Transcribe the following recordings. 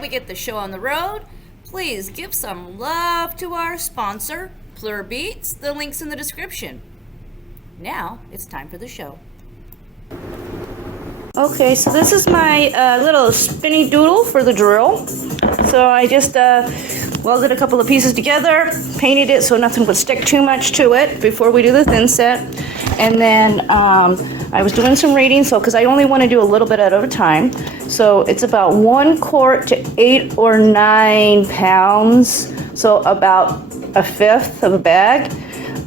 we get the show on the road, please give some love to our sponsor, Plur Beats. The link's in the description. Now, it's time for the show. Okay, so this is my little spinny doodle for the drill. So I just welded a couple of pieces together, painted it so nothing would stick too much to it before we do the thin set. And then I was doing some reading, so because I only want to do a little bit at a time. So it's about 1 quart to 8 or 9 pounds, so about a fifth of a bag.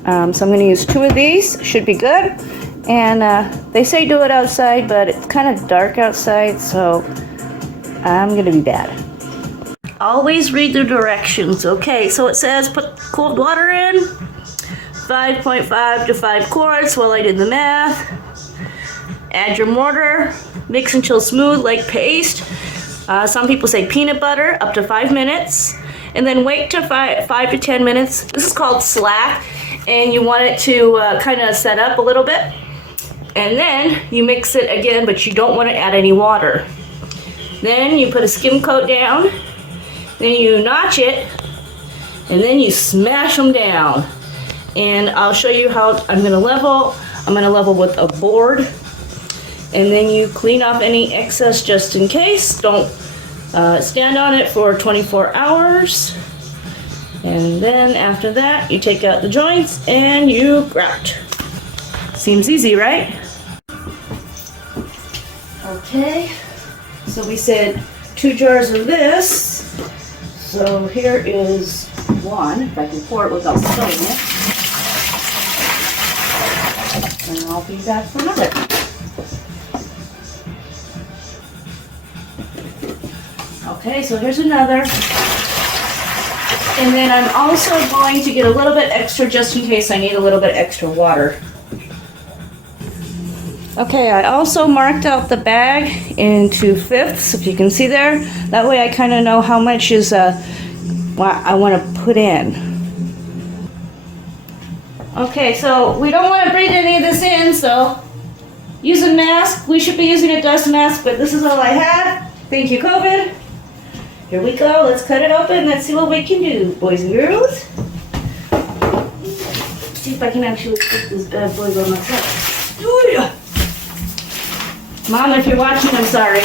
So I'm going to use 2 of these, should be good. And they say do it outside, but it's kind of dark outside, so I'm going to be bad. Always read the directions. Okay, so it says put cold water in, 5.5 to 5 quarts while I did the math. Add your mortar, mix until smooth like paste. Some people say peanut butter, up to 5 minutes. And then wait to 5 to 10 minutes. This is called slack, and you want it to kind of set up a little bit. And then you mix it again, but you don't want to add any water. Then you put a skim coat down, then you notch it, and then you smash them down. And I'll show you how I'm going to level. I'm going to level with a board. And then you clean off any excess just in case. Don't stand on it for 24 hours. And then after that, you take out the joints and you grout. Seems easy, right? Okay, so we said 2 jars of this. So here is 1, if I can pour it without spilling it. And I'll be back for another. Okay, so here's another. And then I'm also going to get a little bit extra just in case I need a little bit extra water. Okay, I also marked out the bag into fifths, if you can see there. That way I kind of know how much is what I want to put in. Okay, so we don't want to breathe any of this in, so use a mask. We should be using a dust mask, but this is all I had. Thank you, COVID. Here we go. Let's cut it open. Let's see what we can do, boys and girls. See if I can actually put this bad boy on myself. Ooh. Mom, if you're watching, I'm sorry.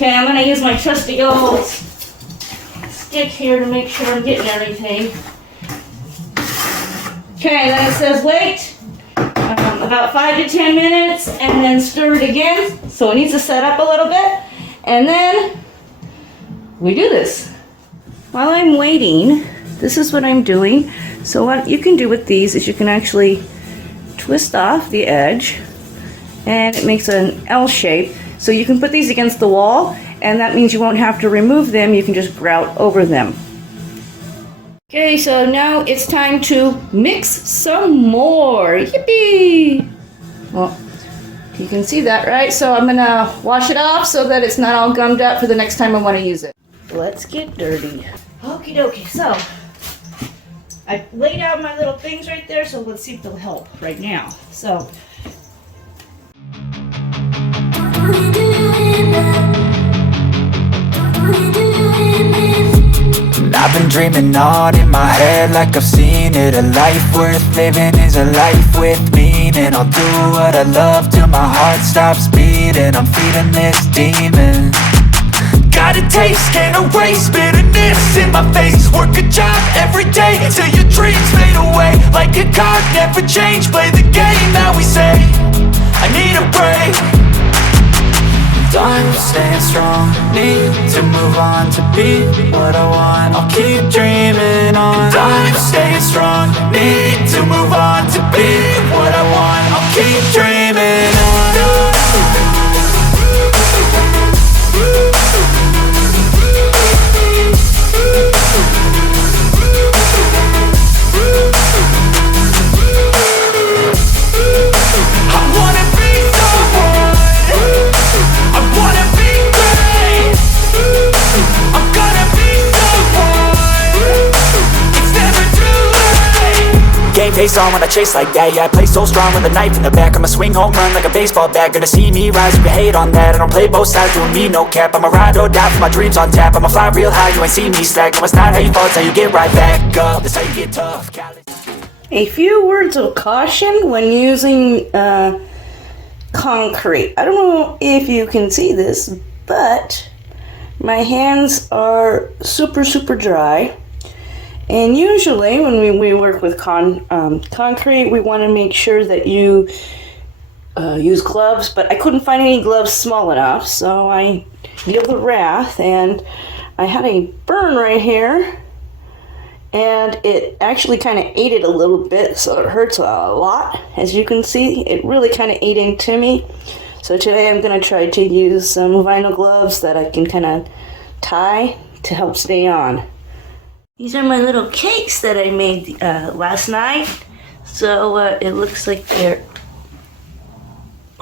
Okay, I'm going to use my trusty old stick here to make sure I'm getting everything. Okay, then it says wait about 5 to 10 minutes and then stir it again. So it needs to set up a little bit. And then we do this. While I'm waiting, this is what I'm doing. So what you can do with these is you can actually twist off the edge and it makes an L shape. So you can put these against the wall, and that means you won't have to remove them. You can just grout over them. Okay, so now it's time to mix some more. Yippee! Well, you can see that, right? So I'm gonna wash it off so that it's not all gummed up for the next time I want to use it. Let's get dirty. Okie dokie, so I laid out my little things right there, so let's see if they'll help right now. So I've been dreaming on in my head like I've seen it. A life worth living is a life with meaning. I'll do what I love till my heart stops beating. I'm feeding this demon. Got a taste, can't erase bitterness in my face. Work a job every day till your dreams fade away. Like a card, never change. Play the game that we say. I need a break. Done staying strong, need to move on to be what I want. I'll keep dreaming on. Done staying strong, need to move on to be what I want. I'll keep dreaming on. Game face on when I chase like that. Yeah, I play so strong with a knife in the back. I'ma swing home run like a baseball bat. Gonna see me rise if you hate on that. I don't play both sides, doing me no cap. I'ma ride or die for my dreams on tap. I'ma fly real high, you ain't see me slack. No, it's not how you fall, it's how you get right back up. That's how you get tough. A few words of caution when using concrete. I don't know if you can see this, but my hands are super dry. And usually when we work with concrete, we want to make sure that you use gloves, but I couldn't find any gloves small enough, so I yielded to wrath, and I had a burn right here, and it actually kind of ate it a little bit, so it hurts a lot. As you can see, it really kind of ate into me. So today I'm going to try to use some vinyl gloves that I can kind of tie to help stay on. These are my little cakes that I made last night, so it looks like they're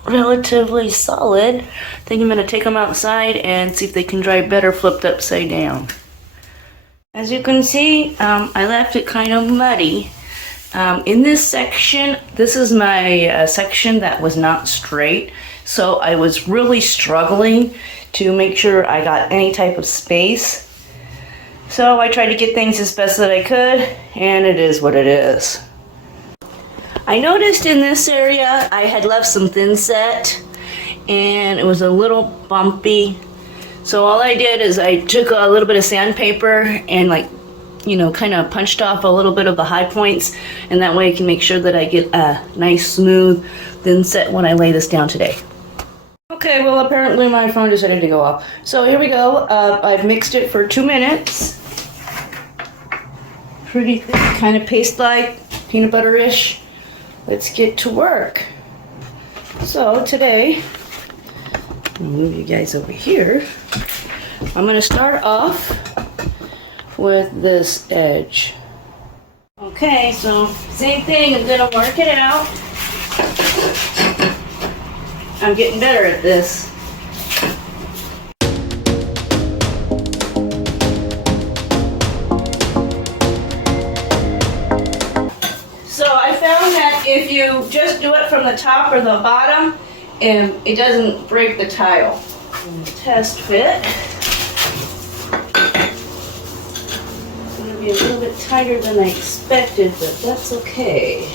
relatively solid. I think I'm going to take them outside and see if they can dry better flipped upside down. As you can see, I left it kind of muddy. In this section, this is my section that was not straight, so I was really struggling to make sure I got any type of space. So I tried to get things as best that I could, and it is what it is. I noticed in this area I had left some thin set, and it was a little bumpy. So all I did is I took a little bit of sandpaper and kind of punched off a little bit of the high points, and that way I can make sure that I get a nice smooth thin set when I lay this down today. Okay, well apparently my phone decided to go off. So here we go. I've mixed it for 2 minutes. Pretty thick, kind of paste-like, peanut butter-ish. Let's get to work. So today, I'll move you guys over here. I'm going to start off with this edge. Okay, so same thing, I'm going to work it out. I'm getting better at this. So I found that if you just do it from the top or the bottom, it doesn't break the tile. Test fit. It's going to be a little bit tighter than I expected, but that's okay.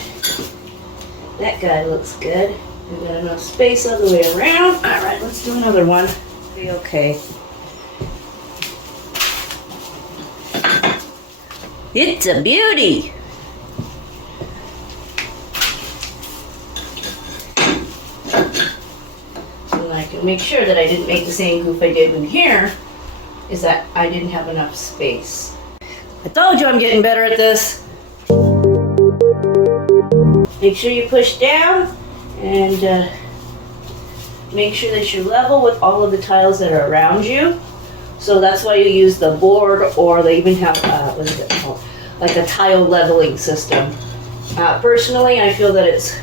That guy looks good. We've got enough space all the way around. All right, let's do another one. Be okay. It's a beauty. So I can make sure that I didn't make the same goof I did in here, is that I didn't have enough space. I told you I'm getting better at this. Make sure you push down. And make sure that you're level with all of the tiles that are around you. So that's why you use the board, or they even have, what is it called? Like a tile leveling system. Personally, I feel that it's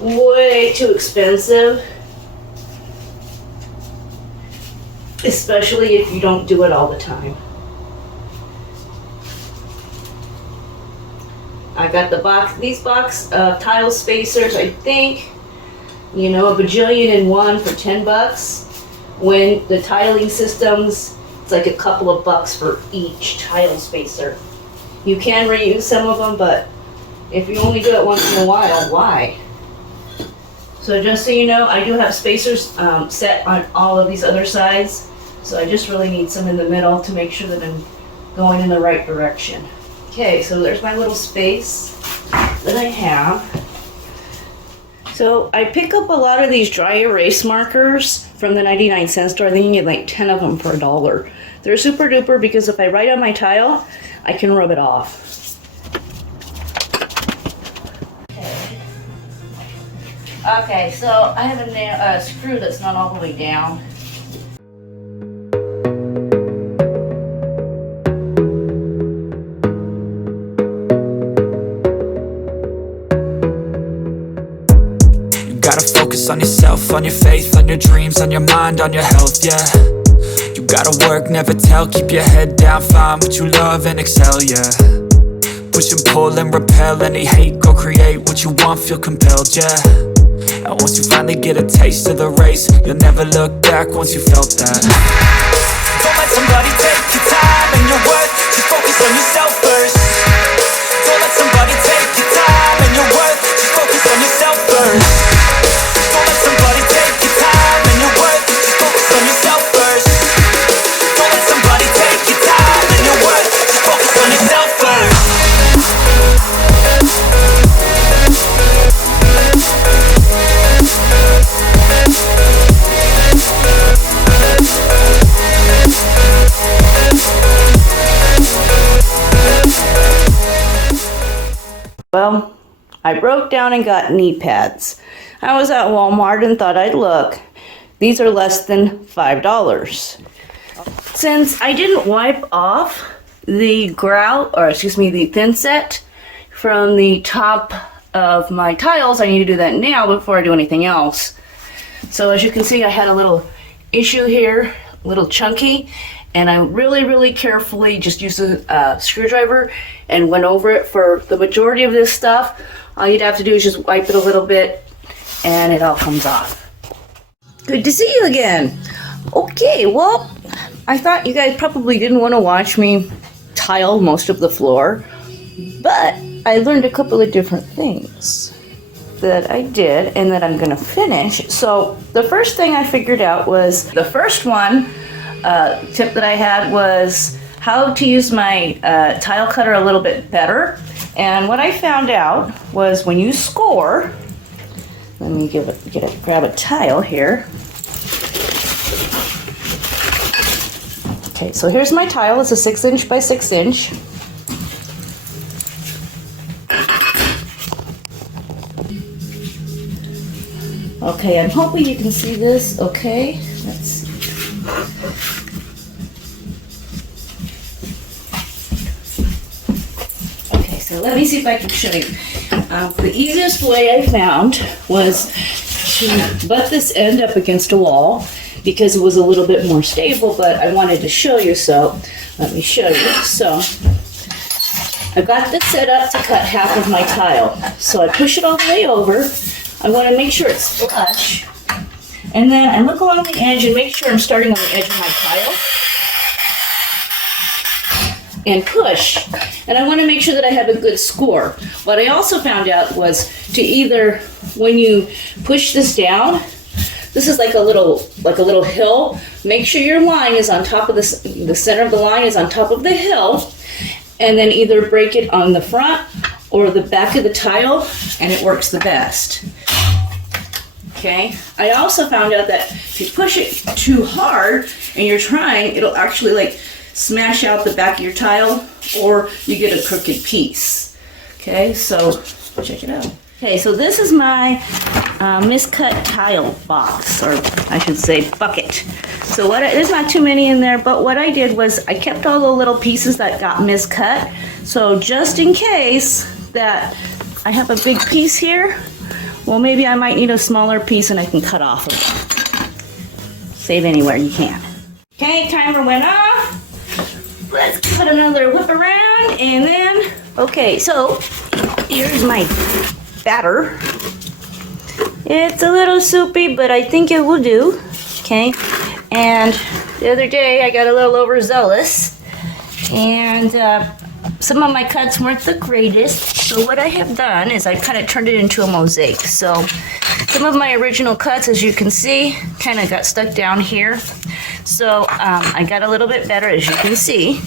way too expensive. Especially if you don't do it all the time. I got these box tile spacers, I think, a bajillion and one for $10. When the tiling systems, it's like a couple of bucks for each tile spacer. You can reuse some of them, but if you only do it once in a while, why? So just so you know, I do have spacers set on all of these other sides, so I just really need some in the middle to make sure that I'm going in the right direction. Okay, so there's my little space that I have. So I pick up a lot of these dry erase markers from the 99-cent store. I think you can get like 10 of them for $1. They're super duper because if I write on my tile, I can rub it off. Okay, so I have a screw that's not all the way down. Gotta focus on yourself, on your faith, on your dreams, on your mind, on your health, yeah. You gotta work, never tell, keep your head down, find what you love and excel, yeah. Push and pull and repel any hate, go create what you want, feel compelled, yeah. And once you finally get a taste of the race, you'll never look back once you felt that. Don't let somebody take your time and your worth, just focus on yourself first. Don't let somebody take your time and your worth, just focus on yourself first. Don't let somebody take your time and your worth, just focus on yourself first. Don't let somebody take your time and your worth, just focus on yourself first. Well, I broke down and got knee pads. I was at Walmart and thought I'd look. These are less than $5. Since I didn't wipe off the grout, or excuse me, the thin set from the top of my tiles, I need to do that now before I do anything else. So as you can see, I had a little issue here, a little chunky, and I really carefully just used a screwdriver and went over it. For the majority of this stuff, all you'd have to do is just wipe it a little bit and it all comes off. Good to see you again. Okay, well, I thought you guys probably didn't want to watch me tile most of the floor, but I learned a couple of different things that I did and that I'm gonna finish. So the first thing I figured out was, the first one tip that I had was how to use my tile cutter a little bit better. And what I found out was when you score, let me grab a tile here. Okay, so here's my tile. It's a 6" by 6". Okay, I'm hoping you can see this. Okay, let's see. Okay, so let me see if I can show you. The easiest way I found was to butt this end up against a wall because it was a little bit more stable, but I wanted to show you, so let me show you. So I've got this set up to cut half of my tile. So I push it all the way over. I want to make sure it's flush. And then I look along the edge and make sure I'm starting on the edge of my tile. And push. And I want to make sure that I have a good score. What I also found out was to either, when you push this down, this is like a little hill. Make sure your line is on top of the center of the line is on top of the hill, and then either break it on the front or the back of the tile, and it works the best. Okay. I also found out that if you push it too hard and you're trying, it'll actually like smash out the back of your tile, or you get a crooked piece. Okay, so check it out. Okay, so this is my miscut tile box, or I should say bucket. So there's not too many in there, but what I did was I kept all the little pieces that got miscut. So just in case that I have a big piece here, well, maybe I might need a smaller piece and I can cut off of it. Save anywhere you can. Okay, timer went off. Let's give it another whip around, and then, okay, so here's my batter. It's a little soupy, but I think it will do. Okay, and the other day I got a little overzealous, and some of my cuts weren't the greatest. So what I have done is I kind of turned it into a mosaic. So some of my original cuts, as you can see, kind of got stuck down here. So I got a little bit better, as you can see,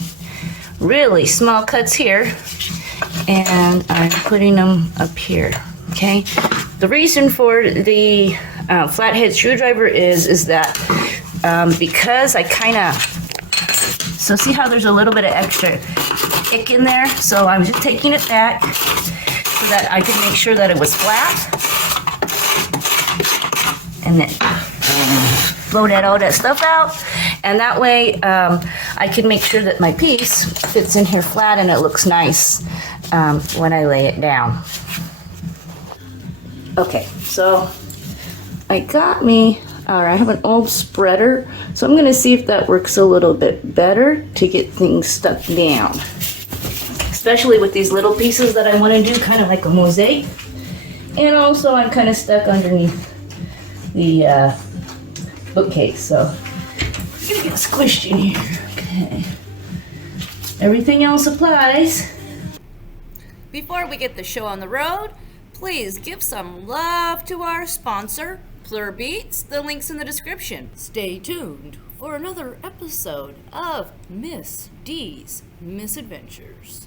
really small cuts here, and I'm putting them up here, okay? The reason for the flathead screwdriver is that because I kind of, so see how there's a little bit of extra kick in there? So I'm just taking it back so that I can make sure that it was flat. And then blow all that stuff out. And that way I can make sure that my piece fits in here flat and it looks nice when I lay it down. Okay, so I got me, I have an old spreader, so I'm gonna see if that works a little bit better to get things stuck down. Especially with these little pieces that I wanna do kind of like a mosaic. And also I'm kind of stuck underneath the bookcase, so I'm gonna get squished in here. Okay. Everything else applies. Before we get the show on the road, please give some love to our sponsor, Plur Beats. The link's in the description. Stay tuned for another episode of Miss D's MisAdventures.